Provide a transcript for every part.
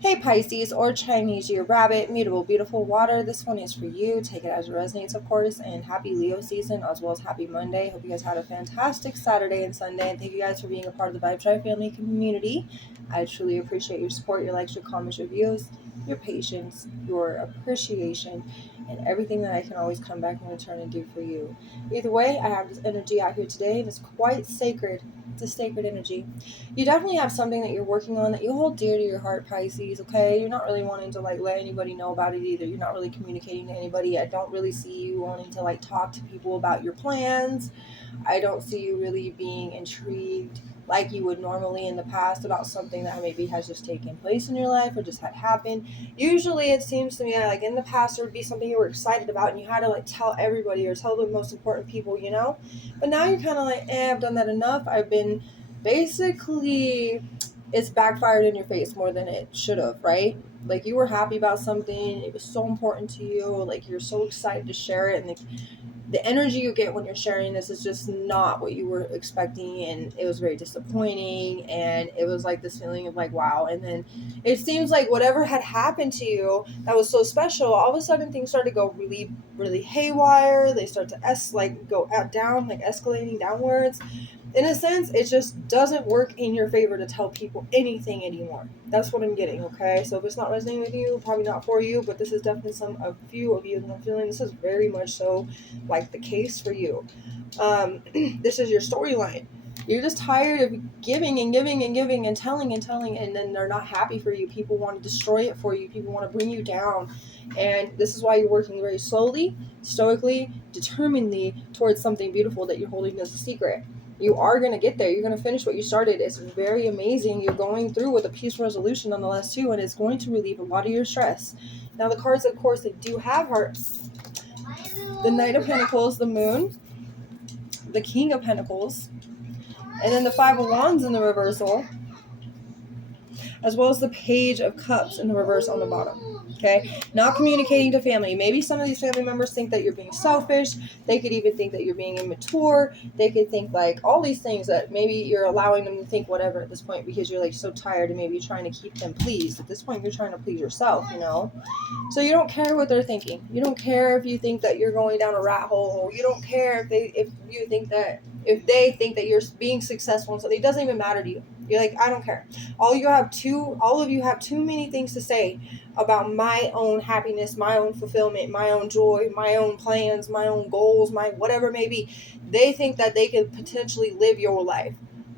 Hey Pisces, or Chinese Year Rabbit, mutable beautiful water. This one is for you. Take it as it resonates, of course. And happy Leo season, as well as happy Monday. Hope you guys had a fantastic Saturday and Sunday. And thank you guys for being a part of the Vibe Tribe family community. I truly appreciate your support, your likes, your comments, your views, your patience, your appreciation, and everything that I can always come back and return and do for you. Either way, I have this energy out here today, and it's quite sacred. It's a sacred energy. You definitely have something that you're working on that you hold dear to your heart, Pisces, okay? You're not really wanting to let anybody know about it either. You're not really communicating to anybody. I don't really see you wanting to talk to people about your plans. I don't see you really being intrigued like you would normally in the past about something that maybe has just taken place in your life or just had happened. Usually it seems to me like in the past there would be something you were excited about and you had to tell everybody or tell the most important people, But now you're kind of I've done that enough. I've been basically, it's backfired in your face more than it should have, right? You were happy about something, it was so important to you, you're so excited to share it, and the energy you get when you're sharing this is just not what you were expecting, and it was very disappointing, and it was this feeling of wow. And then it seems like whatever had happened to you that was so special, all of a sudden things started to go really, really haywire. They start to go out down, escalating downwards. In a sense, it just doesn't work in your favor to tell people anything anymore. That's what I'm getting, okay? So if it's not resonating with you, probably not for you, but this is definitely a few of you that I'm feeling this is very much so the case for you. This is your storyline. You're just tired of giving and giving and giving and telling, and then they're not happy for you. People want to destroy it for you. People want to bring you down. And this is why you're working very slowly, stoically, determinedly towards something beautiful that you're holding as a secret. You are going to get there. You're going to finish what you started. It's very amazing. You're going through with a peaceful resolution nonetheless too, and it's going to relieve a lot of your stress. Now the cards, of course, they do have hearts. The Knight of Pentacles, the Moon, the King of Pentacles, and then the Five of Wands in the reversal, as well as the Page of Cups in the reverse on the bottom. Okay, not communicating to family. Maybe some of these family members think that you're being selfish. They could even think that you're being immature. They could think all these things that maybe you're allowing them to think whatever at this point because you're so tired and maybe you're trying to keep them pleased. At this point, you're trying to please yourself, So you don't care what they're thinking. You don't care if you think that you're going down a rat hole. You don't care if they think that you're being successful, and so it doesn't even matter to you. You're I don't care. All of you have too many things to say about my own happiness, my own fulfillment, my own joy, my own plans, my own goals, my whatever it may be. They think that they can potentially live your life.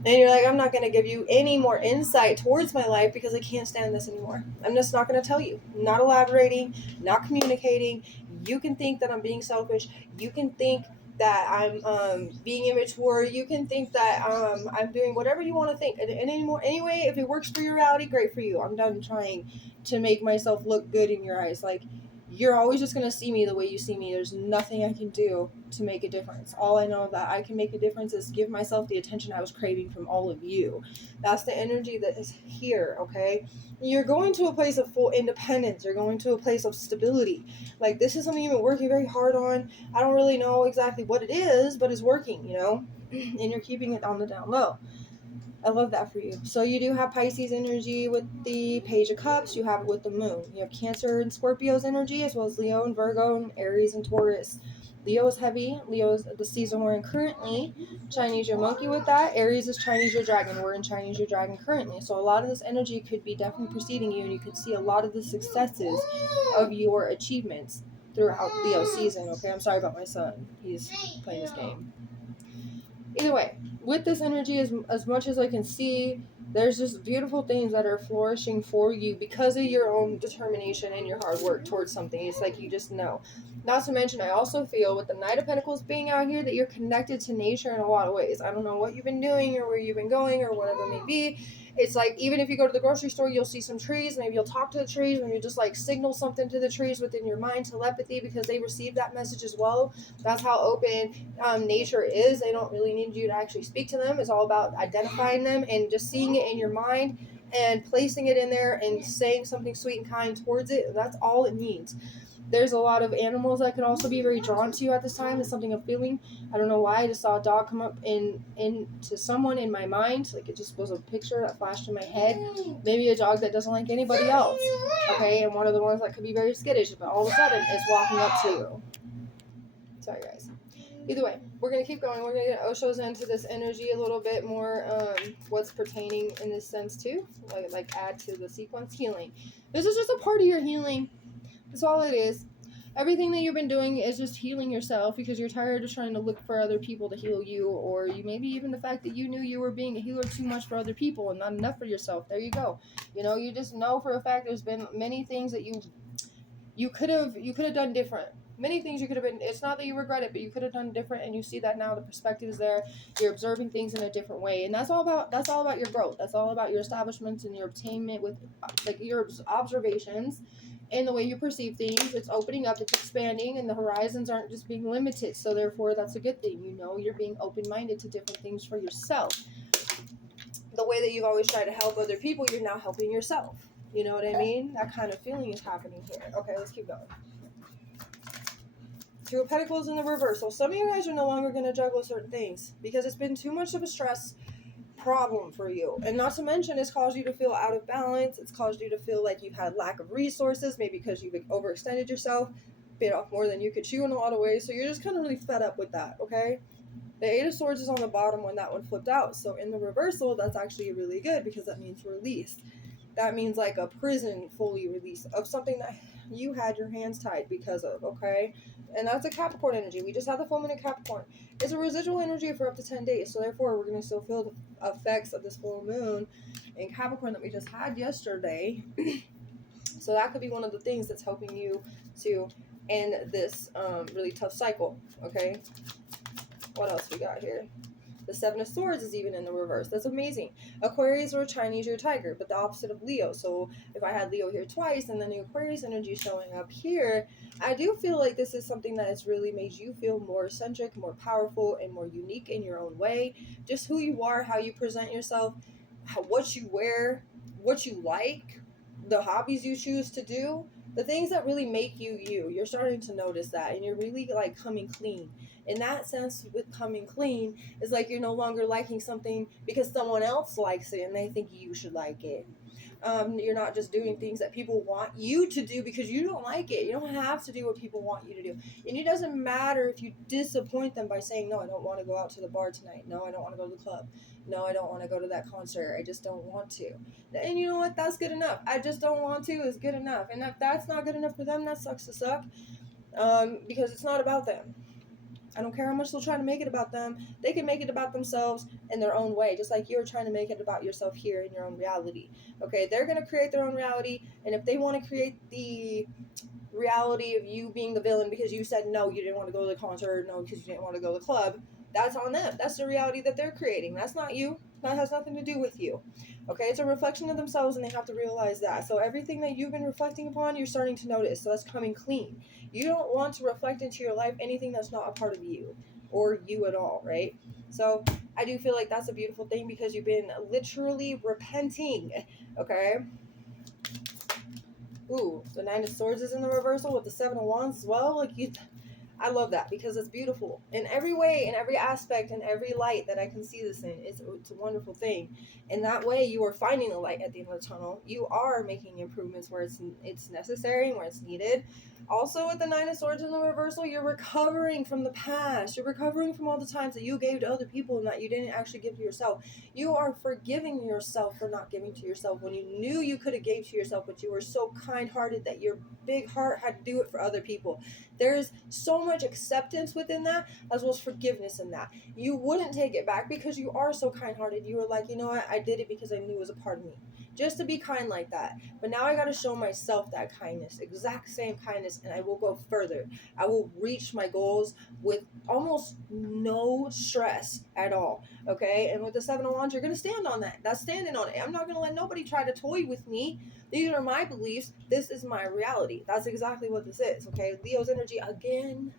And you're I'm not going to give you any more insight towards my life because I can't stand this anymore. I'm just not going to tell you. Not elaborating, not communicating. You can think that I'm being selfish. You can think that I'm being immature. You can think that I'm doing whatever you want to think. And anyway, if it works for your reality, great for you. I'm done trying to make myself look good in your eyes. You're always just going to see me the way you see me. There's nothing I can do to make a difference. All I know that I can make a difference is give myself the attention I was craving from all of you. That's the energy that is here, okay? You're going to a place of full independence. You're going to a place of stability. This is something you've been working very hard on. I don't really know exactly what it is, but it's working, and you're keeping it on the down low. I love that for you. So you do have Pisces energy with the Page of Cups. You have it with the Moon. You have Cancer and Scorpio's energy, as well as Leo and Virgo and Aries and Taurus. Leo is heavy. Leo is the season we're in currently. Chinese your monkey with that. Aries is Chinese your dragon. We're in Chinese your dragon currently. So a lot of this energy could be definitely preceding you, and you could see a lot of the successes of your achievements throughout Leo season. Okay, I'm sorry about my son. He's playing this game. Either way, with this energy, as much as I can see, there's just beautiful things that are flourishing for you because of your own determination and your hard work towards something. It's you just know. Not to mention, I also feel with the Knight of Pentacles being out here that you're connected to nature in a lot of ways. I don't know what you've been doing or where you've been going or whatever it may be. It's even if you go to the grocery store, you'll see some trees. Maybe you'll talk to the trees and you just signal something to the trees within your mind, telepathy, because they receive that message as well. That's how open nature is. They don't really need you to actually speak to them. It's all about identifying them and just seeing it in your mind and placing it in there and saying something sweet and kind towards it. That's all it needs. There's a lot of animals that could also be very drawn to you at this time. It's something I'm feeling. I don't know why. I just saw a dog come up into someone in my mind. Like, it just was a picture that flashed in my head. Maybe a dog that doesn't like anybody else. Okay, and one of the ones that could be very skittish, but all of a sudden is walking up to you. Sorry, guys. Either way, we're going to keep going. We're going to get Osho's into this energy a little bit more, what's pertaining in this sense too. Like add to the sequence. Healing. This is just a part of your healing. That's all it is. Everything that you've been doing is just healing yourself because you're tired of trying to look for other people to heal you, or you maybe even the fact that you knew you were being a healer too much for other people and not enough for yourself. There you go. You know, you just know for a fact there's been many things that you could have done different. Many things you could have been, it's not that you regret it, but you could have done different, and you see that now the perspective is there. You're observing things in a different way, and that's all about your growth. That's all about your establishments and your attainment with like your observations and the way you perceive things. It's opening up, it's expanding, and the horizons aren't just being limited. So therefore, that's a good thing. You know, you're being open-minded to different things for yourself. The way that you've always tried to help other people, you're now helping yourself. You know what I mean? That kind of feeling is happening here. Okay, let's keep going. Two of Pentacles in the reverse. So some of you guys are no longer going to juggle certain things because it's been too much of a stress problem for you. And not to mention, it's caused you to feel out of balance. It's caused you to feel like you've had lack of resources, maybe because you've overextended yourself, bit off more than you could chew in a lot of ways. So you're just kind of really fed up with that, okay? The Eight of Swords is on the bottom when that one flipped out. So in the reversal, that's actually really good because that means release. That means like a prison fully released of something that you had your hands tied because of, okay? And that's a Capricorn energy. We just had the full moon in Capricorn. It's a residual energy for up to 10 days. So therefore, we're going to still feel the effects of this full moon in Capricorn that we just had yesterday. So that could be one of the things that's helping you to end this really tough cycle, okay? What else we got here? The Seven of Swords is even in the reverse. That's amazing. Aquarius or Chinese or Tiger, but the opposite of Leo. So if I had Leo here twice and then the Aquarius energy showing up here, I do feel like this is something that has really made you feel more eccentric, more powerful, and more unique in your own way. Just who you are, how you present yourself, what you wear, what you like, the hobbies you choose to do, the things that really make you you. You're starting to notice that, and you're really like coming clean. In that sense, with coming clean, it's like you're no longer liking something because someone else likes it and they think you should like it. You're not just doing things that people want you to do because you don't like it. You don't have to do what people want you to do. And it doesn't matter if you disappoint them by saying, no, I don't want to go out to the bar tonight. No, I don't want to go to the club. No, I don't want to go to that concert. I just don't want to. And you know what? That's good enough. I just don't want to is good enough. And if that's not good enough for them, that sucks to suck. Because it's not about them. I don't care how much they'll try to make it about them. They can make it about themselves in their own way, just like you're trying to make it about yourself here in your own reality. Okay, they're going to create their own reality, and if they want to create the reality of you being the villain because you said no, you didn't want to go to the concert, no, because you didn't want to go to the club, that's on them. That's the reality that they're creating. That's not you. That has nothing to do with you. Okay, it's a reflection of themselves, and they have to realize that. So everything that you've been reflecting upon, you're starting to notice. So that's coming clean. You don't want to reflect into your life anything that's not a part of you or you at all, right? So I do feel like that's a beautiful thing because you've been literally repenting, okay? Ooh, the Nine of Swords is in the reversal with the Seven of Wands as well. Like, I love that because it's beautiful in every way, in every aspect, in every light that I can see this in. It's a wonderful thing. And that way you are finding the light at the end of the tunnel. You are making improvements where it's necessary and where it's needed. Also, with the Nine of Swords in the reversal, you're recovering from the past. You're recovering from all the times that you gave to other people and that you didn't actually give to yourself. You are forgiving yourself for not giving to yourself when you knew you could have gave to yourself, but you were so kind-hearted that your big heart had to do it for other people. There's so much acceptance within that, as well as forgiveness in that. You wouldn't take it back because you are so kind-hearted. You were like, you know what, I did it because I knew it was a part of me. Just to be kind like that. But now I got to show myself that kindness, exact same kindness, and I will go further. I will reach my goals with almost no stress at all, okay? And with the Seven of Wands, you're going to stand on that. That's standing on it. I'm not going to let nobody try to toy with me. These are my beliefs. This is my reality. That's exactly what this is, okay? Leo's energy again.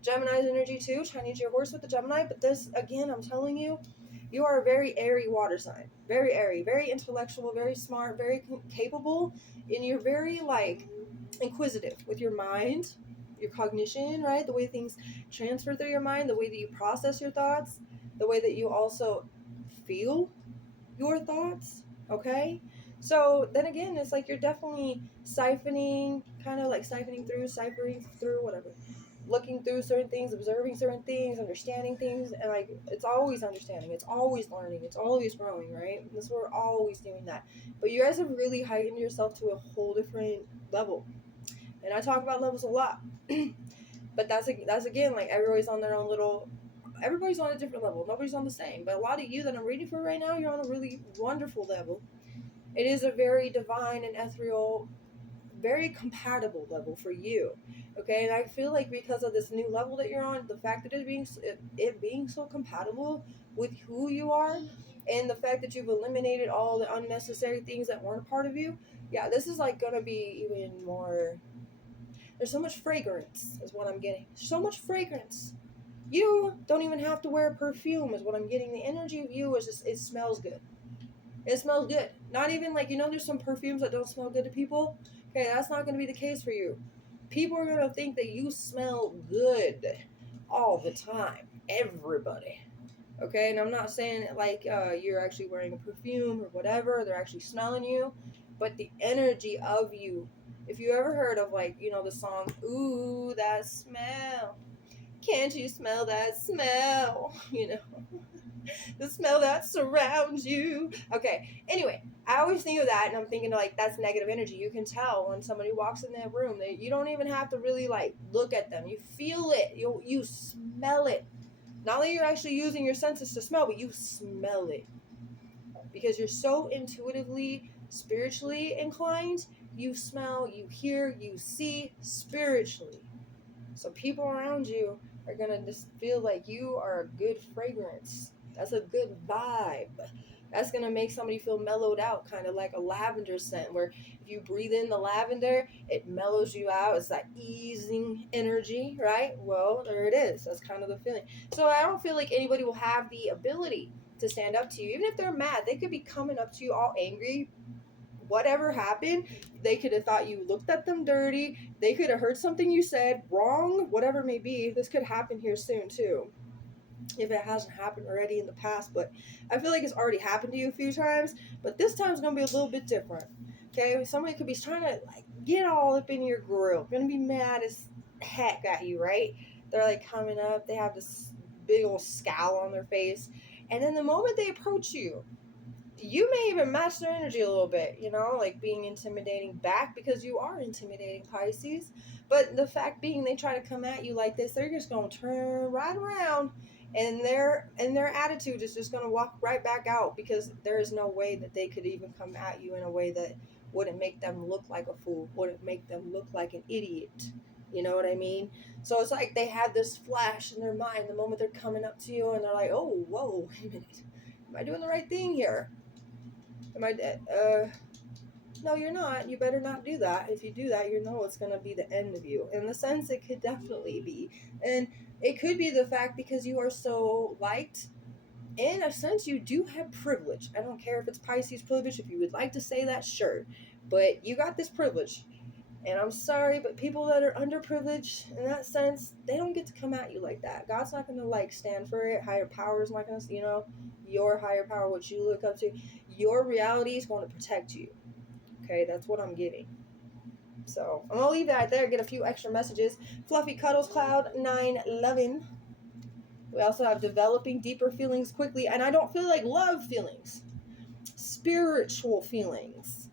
Gemini's energy too. Chinese your horse with the Gemini. But this, again, I'm telling you, You are a very airy water sign. Very airy, very intellectual, very smart, very capable, and you're very like inquisitive with your mind, your cognition, right? The way things transfer through your mind, the way that you process your thoughts, the way that you also feel your thoughts, okay? So then again, it's like you're definitely siphoning, kind of like siphoning through, ciphering through, whatever, looking through certain things, observing certain things, understanding things, and like it's always understanding, it's always learning, it's always growing, right? This we're always doing that. But you guys have really heightened yourself to a whole different level, and I talk about levels a lot. But that's again, like everybody's on their own little, everybody's on a different level, nobody's on the same. But a lot of you that I'm reading for right now, you're on a really wonderful level. It is a very divine and ethereal, very compatible level for you, okay? And I feel like because of this new level that you're on, the fact that it being so compatible with who you are, and the fact that you've eliminated all the unnecessary things that weren't a part of you, yeah, this is like gonna be even more. There's so much fragrance is what I'm getting. So much fragrance. You don't even have to wear perfume is what I'm getting. The energy of you is just, it smells good. It smells good. Not even like, there's some perfumes that don't smell good to people. Okay, that's not going to be the case for you. People are going to think that you smell good all the time. Everybody. Okay, and I'm not saying it like you're actually wearing a perfume or whatever. They're actually smelling you. But the energy of you. If you ever heard of like, the song, "Ooh, that smell. Can't you smell that smell?" The smell that surrounds you. Okay, anyway, I always think of that and I'm thinking like that's negative energy. You can tell when somebody walks in that room. You don't even have to really like look at them. You feel it. You smell it. Not only you're actually using your senses to smell, but you smell it. Because you're so intuitively, spiritually inclined, you smell, you hear, you see spiritually. So people around you are going to just feel like you are a good fragrance. That's a good vibe. That's going to make somebody feel mellowed out, kind of like a lavender scent, where if you breathe in the lavender, it mellows you out. It's that easing energy, right? Well, there it is. That's kind of the feeling. So I don't feel like anybody will have the ability to stand up to you. Even if they're mad, they could be coming up to you all angry. Whatever happened, they could have thought you looked at them dirty. They could have heard something you said wrong, whatever it may be. This could happen here soon too, if it hasn't happened already in the past. But I feel like it's already happened to you a few times, but this time's gonna be a little bit different. Okay, somebody could be trying to like get all up in your grill, gonna be mad as heck at you, right? They're like coming up, they have this big old scowl on their face, and then the moment they approach you, you may even match their energy a little bit, like being intimidating back, because you are intimidating, Pisces. But the fact being, they try to come at you like this, they're just going to turn right around, and their attitude is just going to walk right back out, because there is no way that they could even come at you in a way that wouldn't make them look like a fool, wouldn't make them look like an idiot. You know what I mean? So it's like they have this flash in their mind the moment they're coming up to you, and they're like, oh, whoa, wait a minute. Am I doing the right thing here? No, you're not. You better not do that. If you do that, it's going to be the end of you. In the sense, it could definitely be. And it could be the fact because you are so liked. In a sense, you do have privilege. I don't care if it's Pisces privilege. If you would like to say that, sure. But you got this privilege. And I'm sorry, but people that are underprivileged in that sense, they don't get to come at you like that. God's not going to like stand for it. Higher power is not going to, your higher power, what you look up to, your reality is going to protect you. Okay, that's what I'm getting. So I'm going to leave that there, get a few extra messages. Fluffy Cuddles Cloud 911. We also have developing deeper feelings quickly, and I don't feel like love feelings. Spiritual feelings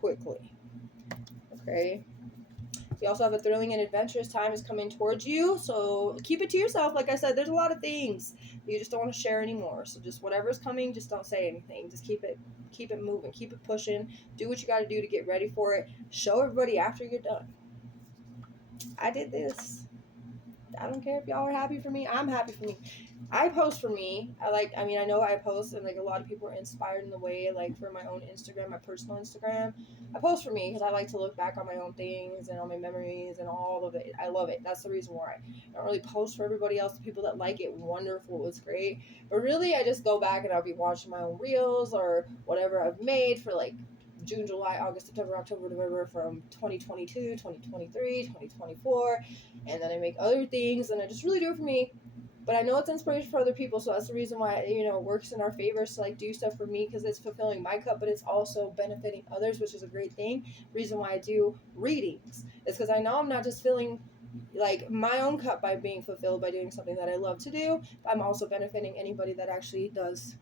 quickly. Okay. We also have a thrilling and adventurous time is coming towards you, so keep it to yourself. Like I said, there's a lot of things you just don't want to share anymore. So just whatever's coming, just don't say anything. Just keep it moving, keep it pushing. Do what you got to do to get ready for it. Show everybody after you're done. I did this. I don't care if y'all are happy for me. I'm happy for me. I post for me. I know I post, and like a lot of people are inspired in the way, like for my own Instagram, my personal Instagram. I post for me because I like to look back on my own things and all my memories and all of it. I love it. That's the reason why. I don't really post for everybody else. The people that like it, wonderful, it's great. But really, I just go back and I'll be watching my own reels or whatever I've made for like June, July, August, September, October, November from 2022, 2023, 2024. And then I make other things and I just really do it for me. But I know it's inspiration for other people, so that's the reason why it works in our favor to like do stuff for me, because it's fulfilling my cup, but it's also benefiting others, which is a great thing. Reason why I do readings is because I know I'm not just filling like my own cup by being fulfilled by doing something that I love to do, but I'm also benefiting anybody that actually does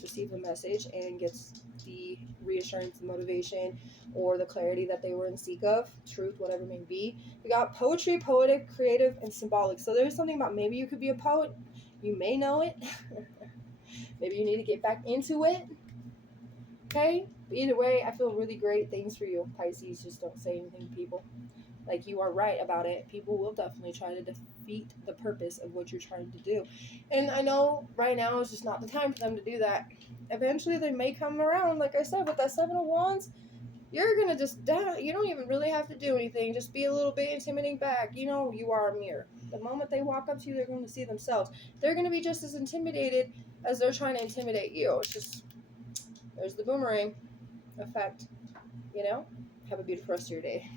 receive the message and gets the reassurance, the motivation, or the clarity that they were in seek of, truth, whatever it may be. We got poetry, poetic, creative, and symbolic. So there's something about maybe you could be a poet. You may know it. Maybe you need to get back into it. Okay? But either way, I feel really great things for you, Pisces. Just don't say anything to people. Like, you are right about it. People will definitely try to defeat the purpose of what you're trying to do. And I know right now is just not the time for them to do that. Eventually, they may come around. Like I said, with that Seven of Wands, you're going to just, you don't even really have to do anything. Just be a little bit intimidating back. You are a mirror. The moment they walk up to you, they're going to see themselves. They're going to be just as intimidated as they're trying to intimidate you. It's just, there's the boomerang effect. Have a beautiful rest of your day.